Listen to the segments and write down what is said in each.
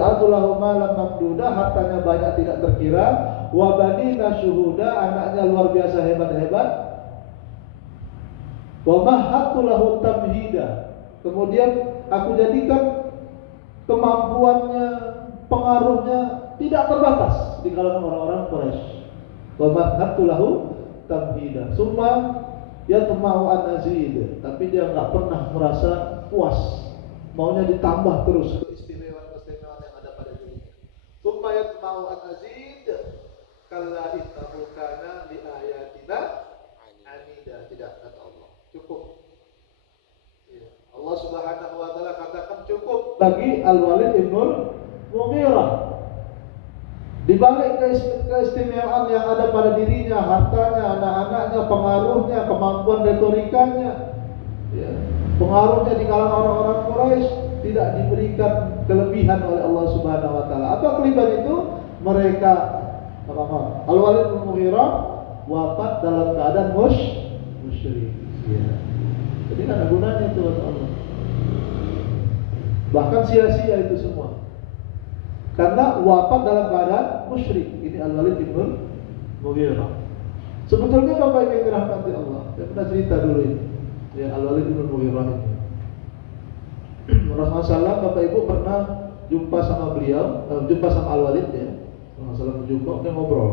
Atulahu malam mamduda, hartanya banyak tidak terkira, wa banina syuhuda, anaknya luar biasa hebat-hebat, wa mahatulahu tamhida, kemudian aku jadikan kemampuannya, pengaruhnya tidak terbatas di kalangan orang-orang Quraisy. Wa mahatulahu tamhida. Summa yatma'u an azid, tapi dia enggak pernah merasa puas, maunya ditambah terus keistimewaan-keistimewaan yang ada pada dirinya. Summa yatma'u an azid, kalla innahu kana li ayatina anida. Tidak, kata Allah, cukup. Ya. Allah Subhanahu wa taala katakan cukup bagi Al-Walid ibnul Mughirah. Di balik keistimewaan yang ada pada dirinya, hartanya, anak-anaknya, pengaruhnya, kemampuan retorikanya, ya, pengaruhnya di kalangan orang-orang Quraisy, tidak diberikan kelebihan oleh Allah Subhanahu wa taala. Apa kelebihan itu? Mereka Al-Walid bin Mughirah wafat dalam keadaan musyrik. Ya. Jadi tidak ada gunanya itu kata Allah. Bahkan sia-sia itu semua. Karena wafat dalam keadaan musyrik. Ini Al-Walid bin Mughirah. Sebetulnya Bapak Ibu yang dirahmati Allah, saya pernah cerita dulu ini. Ya, Al-Walid bin Mughirah ini. Rasulullah Bapak Ibu pernah jumpa sama beliau, jumpa sama Al-Walid ya. Rasulullah berjumpa, dia ngobrol.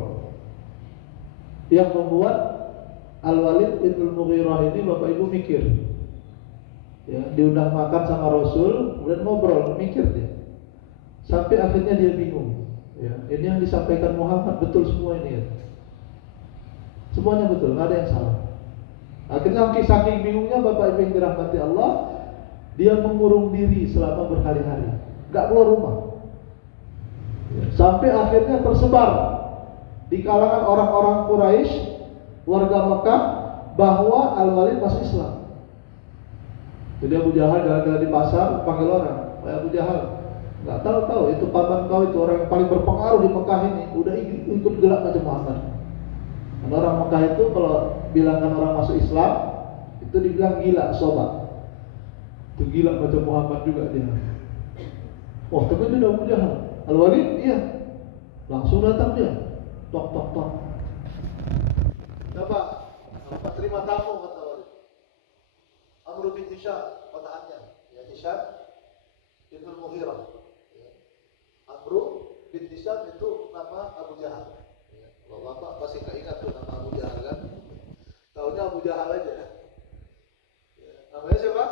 Yang membuat Al-Walid bin Mughirah ini Bapak Ibu mikir. Ya, diundang makan sama Rasul, kemudian ngobrol, mikir dia. Sampai akhirnya dia bingung. Ya, ini yang disampaikan Muhammad betul semua ini ya. Semuanya betul, nggak ada yang salah. Akhirnya saking bingungnya Bapak Ibu yang dirahmati Allah, dia mengurung diri selama berhari-hari, nggak keluar rumah. Ya, sampai akhirnya tersebar di kalangan orang-orang Quraisy, warga Mekah, bahwa Al-Walid masuk Islam. Jadi Abu Jahal jalan-jalan di pasar panggil orang, Abu Jahal, nggak tahu itu paman kau itu orang yang paling berpengaruh di Mekah ini, udah ikut gelap macam Muhammad. Karena orang Mekah itu kalau bilangkan orang masuk Islam itu dibilang gila, sobat. Itu gila macam Muhammad juga dia. Wah, tapi itu udah Abu Jahal. Al-Walid, iya. Langsung datang dia. Tok. Coba, apa terima tamu kata Walid. Amr bin Hisham, kotaannya. Ya, Hisham bin Mughirah. Ya. Amr bin Hisham itu nama Abu Jahal. Ya. Kalau Bapak pasti nggak ingat tuh nama Abu Jahal kan? Taunya Abu Jahal aja. Ya. Namanya siapa?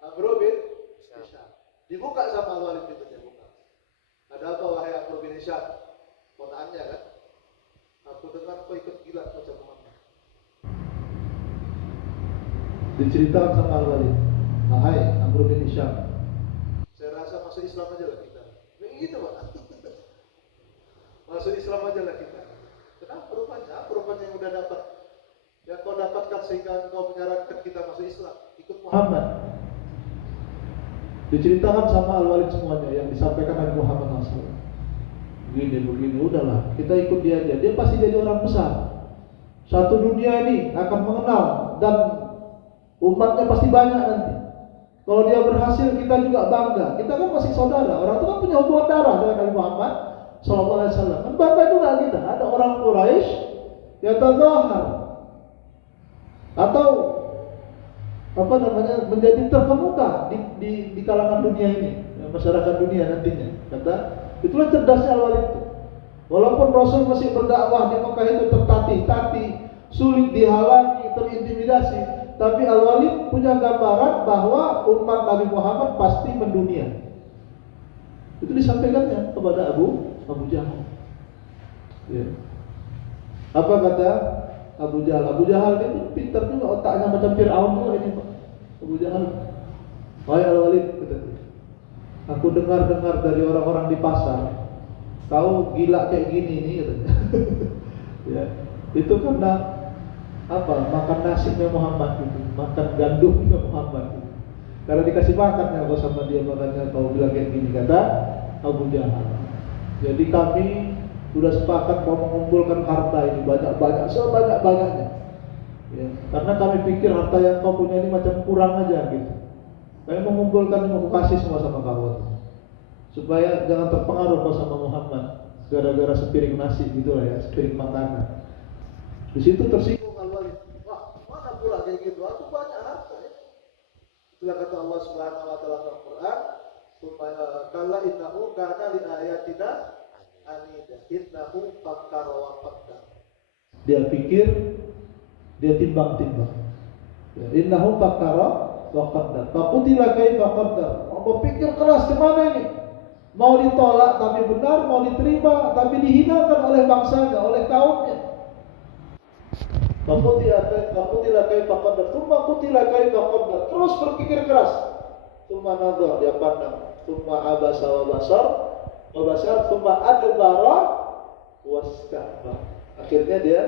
Amr bin Hisham. Dibuka sama Al-Walid pintunya, buka. Ada apa wahai Amr bin Hisham? Kotaannya kan? Aku dengar kau ikut gila macam Muhammad. Diceritakan sama Al-Walid, hai Amr bin Hisham, saya rasa masuk Islam aja lah kita. Begitu Pak. Masuk Islam aja lah kita. Kenapa rupanya? Rupanya yang udah dapat, yang kau dapatkan sehingga kau menyarankan kita masuk Islam, ikut Muhammad. Diceritakan sama Al-Walid semuanya yang disampaikan Nabi Muhammad SAW. Begini, udahlah kita ikut dia aja. Dia pasti jadi orang besar. Satu dunia ini akan mengenal dan umatnya pasti banyak nanti. Kalau dia berhasil kita juga bangga. Kita kan masih saudara. Orang itu kan punya hubungan darah dengan Nabi Muhammad SAW. Kan bangga juga kita. Ada orang Quraisy yang tazahar atau apa namanya menjadi terkemuka di kalangan dunia ini, masyarakat dunia nantinya. Kata itulah cerdasnya Al-Walid itu. Walaupun Rasul masih berdakwah di Mekah itu tertatih-tatih, sulit dihalangi, terintimidasi, tapi Al-Walid punya gambaran bahwa umat Nabi Muhammad pasti mendunia. Itu disampaikannya kepada Abu Jahal. Ya. Apa kata Abu Jahal? Abu Jahal itu pintar juga, otaknya macam Fir'aun juga ini Pak. Abu Jahal, wahai Al-Walid, kata dia, aku dengar dari orang-orang di pasar, kau gila kayak gini nih, katanya. Ya, itu karena apa? Makan nasinya Muhammad itu, makan gandumnya Muhammad itu. Karena dikasih makan ya kau sama dia, makanya kau bilang kayak gini, kata Abu Jahal. Jadi kami sudah sepakat mau mengumpulkan harta ini banyak-banyak, sebanyak-banyaknya. Ya, karena kami pikir harta yang kau punya ini macam kurang aja gitu. Kami mengumpulkan, mau kasih semua sama kau. supaya jangan terpengaruh kau sama Muhammad gara-gara sepiring nasi gitu lah ya, sepiring makanan. Di situ tersinggung Al-Walid. Wah, mana pula kayak gitu? Aku banyak harta ya. Itulah kata Allah Subhanahu wa taala dalam Quran, supaya kalla innahu kana li ayatina anida. Innahu fakkara wa qaddar. Dia pikir, dia timbang-timbang. Ya, innahu fakkara wa qaddar. Faqutila kaifa qaddar. Mau pikir keras kemana ini? Mau ditolak tapi benar, mau diterima tapi dihinakan oleh bangsanya, oleh kaumnya. Faqutila kaifa qaddar. Tsumma qutila kaifa qaddar. Terus berpikir keras. Tsumma nadhar, dia pandang. Tsumma abasa wa basar, tsumma adbara wastakbar. Akhirnya dia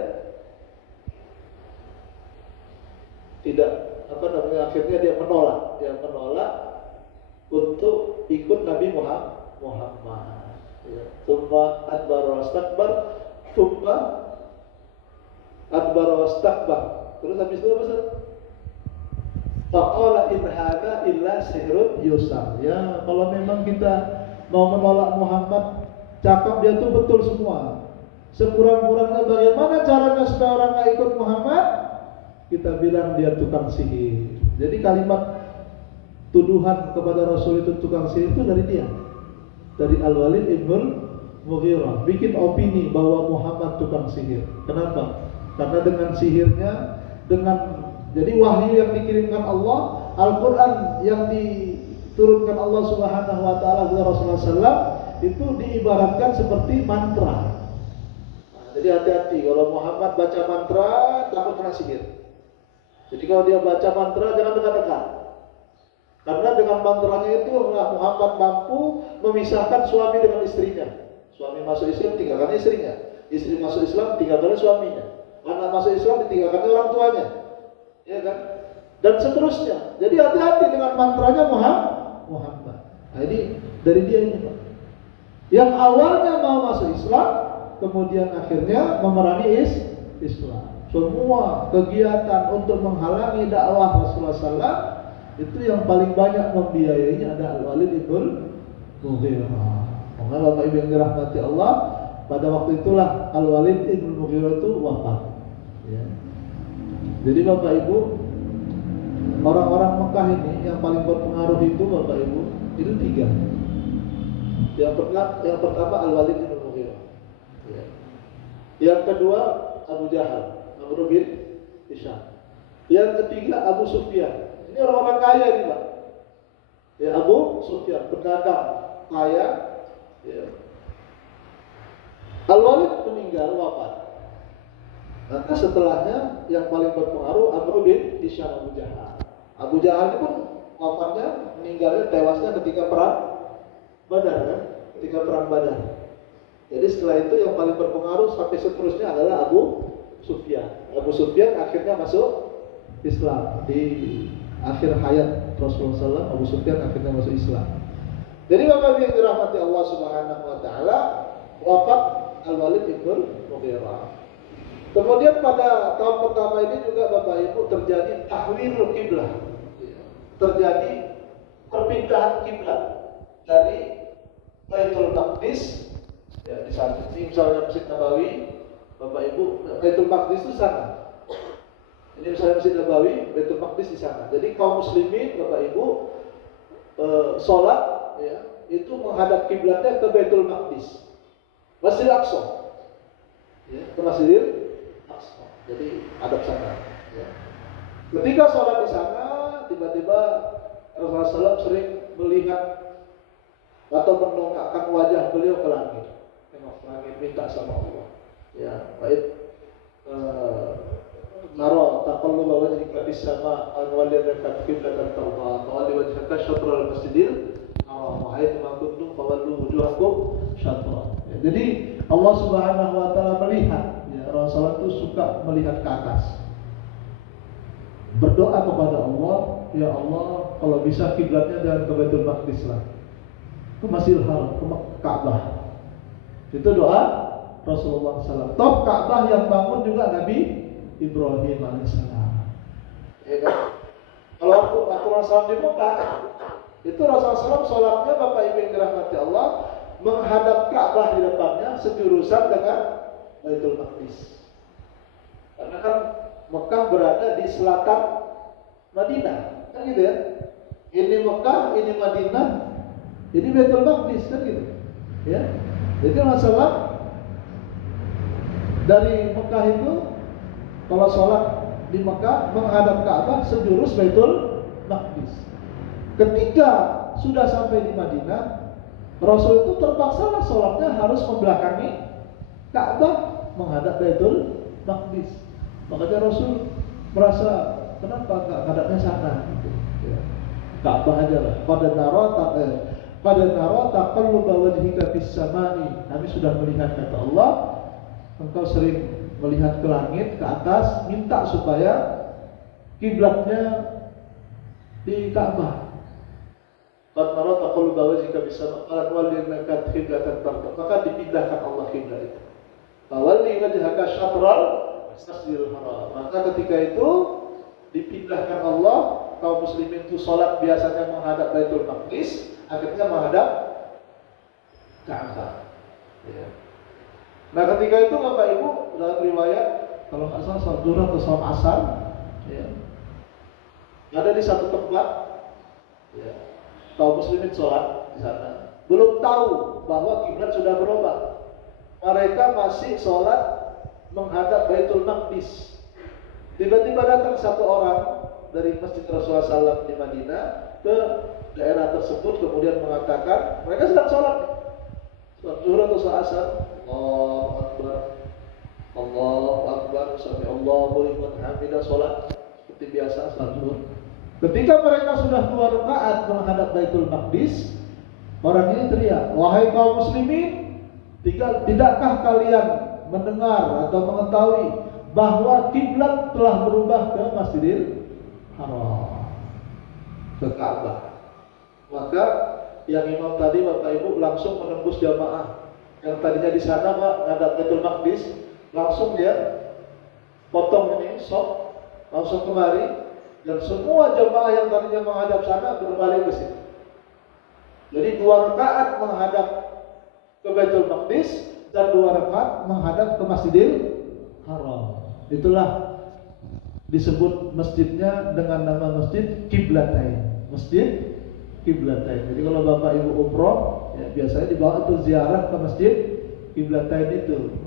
tidak akhirnya dia menolak untuk ikut Nabi Muhammad. Tsumma adbara wastakbar, tsumma adbara wastakbar. Terus habis itu apa? Faqala in hadza illa sihrun yusar. Ya, kalau memang kita mau menolak Muhammad, cakap dia tuh betul semua. Sekurang-kurangnya bagaimana caranya supaya orang nggak ikut Muhammad? Kita bilang dia tukang sihir. Jadi kalimat tuduhan kepada Rasul itu tukang sihir itu dari dia, dari Al-Walid ibn Mughirah, bikin opini bahwa Muhammad tukang sihir. Kenapa? Karena dengan sihirnya, jadi wahyu yang dikirimkan Allah, Al-Quran yang diturunkan Allah Subhanahu wa taala kepada Rasulullah SAW itu diibaratkan seperti mantra. Jadi hati-hati kalau Muhammad baca mantra, takut kena sihir. Jadi kalau dia baca mantra jangan dekat-dekat. Karena dengan mantranya itu Muhammad mampu memisahkan suami dengan istrinya. Suami masuk Islam tinggalkan istrinya, istri masuk Islam tinggalkan suaminya, anak masuk Islam ditinggalkan orang tuanya, ya kan? Dan seterusnya. Jadi hati-hati dengan mantranya Muhammad. Nah, ini dari dia ini, Pak. Yang awalnya mau masuk Islam, kemudian akhirnya memerangi Islam. Semua kegiatan untuk menghalangi dakwah Rasulullah SAW itu yang paling banyak membiayainya ada Al-Walid ibn Mughirah. Maka Bapak Ibu yang dirahmati Allah, pada waktu itulah Al-Walid ibn Mughirah itu wafat. Ya. Jadi Bapak Ibu, orang-orang Mekah ini yang paling berpengaruh itu Bapak Ibu itu 3. Yang pertama Al-Walid ibn Mughirah. Ya. Yang kedua Abu Jahal, Amr bin Hisham. Yang ketiga Abu Sufyan. Ini orang-orang kaya ini, Pak. Ya, Abu Sufyan, pedagang kaya. Ya. Al-Walid meninggal, wafat. Maka setelahnya yang paling berpengaruh Amr bin Hisham, Abu Jahal. Abu Jahal itu pun wafatnya, meninggalnya, tewasnya ketika perang Badar, kan? Ketika perang Badar. Jadi setelah itu yang paling berpengaruh sampai seterusnya adalah Abu Sufyan. Abu Sufyan akhirnya masuk Islam di akhir hayat Rasulullah SAW. Abu Sufyan akhirnya masuk Islam. Jadi Bapak yang dirahmati Allah Subhanahu wa taala, wafat Al-Walid ibn Mughirah. Kemudian pada tahun pertama ini juga Bapak Ibu terjadi tahwilul kiblah. Terjadi perpindahan kiblat dari Baitul Maqdis, ya di sana. Ini misalnya Masjid Nabawi, Bapak Ibu, Baitul Maqdis itu sana. Ini misalnya Masjid Nabawi, Baitul Maqdis di sana. Jadi kaum muslimin Bapak Ibu sholat, ya, itu menghadap kiblatnya ke Baitul Maqdis, Masjid Aqsa, ya, ke Masjid Aqsa. Jadi hadap sana. Ya. Ketika sholat di sana, tiba-tiba Rasulullah SAW sering melihat atau menongakkan wajah beliau ke langit. Tengok langit, minta sama Allah. Ya, baik. Naro taqalluba wajhika fis sama al-walidaka qiblatan tarda wa wajhaka syatr al-masjidil haram wa haitsu ma kuntum fawallu wujuhakum syatra. Jadi Allah Subhanahu wa taala melihat, ya, Rasulullah itu suka melihat ke atas. Berdoa kepada Allah, ya Allah, kalau bisa kiblatnya jangan ke Baitul Maqdis lah, ke Masjidil Haram, ke Ka'bah. Itu doa Rasulullah SAW. Top Ka'bah yang bangun juga Nabi Ibrahim AS. Ya kan? Kalau Rasulullah SAW di Mekah, Itu Rasulullah SAW sholatnya Bapak Ibu yang dirahmati Allah menghadap Ka'bah di depannya sejurusan dengan Baitul Maqdis. Karena kan Mekah berada di selatan Madinah, kan gitu ya. Ini Mekah, ini Madinah, ini Baitul Maqdis, kan gitu. Ya. Jadi masalah dari Mekah itu kalau sholat di Mekah menghadap Ka'bah sejurus Baitul Maqdis. Ketika sudah sampai di Madinah, Rasul itu terpaksa sholatnya harus membelakangi Ka'bah menghadap Baitul Maqdis. Makanya Rasul merasa kenapa nggak menghadapnya sana? Gitu. Ya. Ka'bah aja lah. Pada naro taqalluba wajhika fis samai. Kami sudah melihat kata Allah, engkau sering melihat ke langit, ke atas, minta supaya kiblatnya di Ka'bah. Qad nara taqalluba wajhika fis samai wa wallinaka qiblatan tardah. Maka dipindahkan Allah kiblat itu. Fawalli wajhaka syatral Masjidil Haram. Maka ketika itu dipindahkan Allah, kaum muslimin itu sholat biasanya menghadap Baitul Maqdis, akhirnya menghadap Ka'bah. Ya. Nah ketika itu Bapak Ibu dalam riwayat kalau nggak salah sholat zuhur atau sholat asar, ya, ada di satu tempat, ya, kaum muslimin sholat di sana, belum tahu bahwa kiblat sudah berubah. Mereka masih sholat menghadap Baitul Maqdis. Tiba-tiba datang satu orang dari Masjid Rasulullah SAW di Madinah ke daerah tersebut, kemudian mengatakan mereka sedang sholat zuhur atau sholat asar. Allahu Akbar, Allahu Akbar, sami Allahu liman hamidah, sholat seperti biasa sholat zuhur. Ketika mereka sudah 2 rakaat menghadap Baitul Maqdis, orang ini teriak, wahai kaum muslimin, tidakkah kalian mendengar atau mengetahui bahwa kiblat telah berubah ke Masjidil Haram, ke Ka'bah? Maka yang imam tadi Bapak Ibu langsung menembus jamaah yang tadinya di sana menghadap Baitul Maqdis, langsung dia potong ini sok, langsung kemari, dan semua jamaah yang tadinya menghadap sana berbalik ke sini. Jadi 2 rakaat menghadap ke Baitul Maqdis dan 2 rakaat menghadap ke Masjidil Haram. Itulah disebut masjidnya dengan nama Masjid Qiblatain. Masjid Qiblatain. Jadi kalau Bapak Ibu umroh, ya, biasanya dibawa untuk ziarah ke Masjid Qiblatain itu.